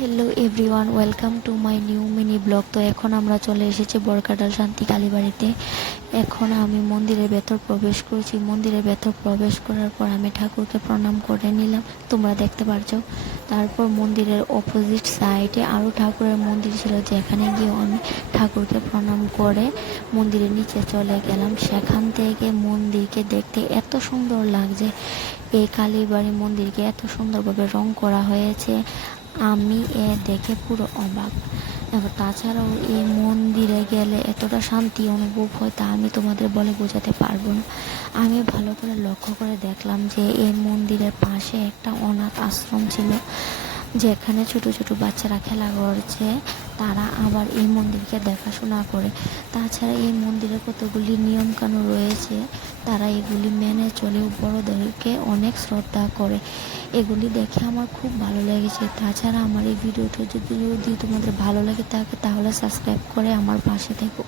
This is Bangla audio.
Hello everyone, welcome to my new mini blog. তো এখন আমরা চলে এসেছি বরকাটাল শান্তি কালীবাড়িতে। এখন আমি মন্দিরের ভেতর প্রবেশ করছি। মন্দিরের ভেতর প্রবেশ করার পর আমি ঠাকুরকে প্রণাম করে নিলাম, তোমরা দেখতে পারছো। তারপর মন্দিরের অপোজিট সাইডে আরও ঠাকুরের মন্দির ছিল, যেখানে গিয়ে আমি ঠাকুরকে প্রণাম করে মন্দিরের নিচে চলে গেলাম। সেখান থেকে মন্দিরকে দেখতে এত সুন্দর লাগছে। এই কালীবাড়ি মন্দিরকে এত সুন্দরভাবে রং করা হয়েছে, আমি দেখে পুরো অবাক। এবার তাছাড়াও এই মন্দিরে গেলে এতটা শান্তি অনুভব হয় তা আমি তোমাদের বলে বোঝাতে পারবো না। আমি ভালো করে লক্ষ্য করে দেখলাম যে এই মন্দিরের পাশে একটা অনাথ আশ্রম ছিল, যেখানে ছোট ছোট বাচ্চারা খেলা করছে, তারা আবার এই মন্দিরকে দেখাশোনা করে। তাছাড়া এই মন্দিরে কতগুলি নিয়মকানুন রয়েছে, তারা এগুলি মেনে চলেও বড়োদেরকে অনেক শ্রদ্ধা করে। এগুলি দেখে আমার খুব ভালো লেগেছে। তাছাড়া আমার এই ভিডিওটা যদি তোমাদের ভালো লেগে থাকে তাহলে সাবস্ক্রাইব করে আমার পাশে থেকো।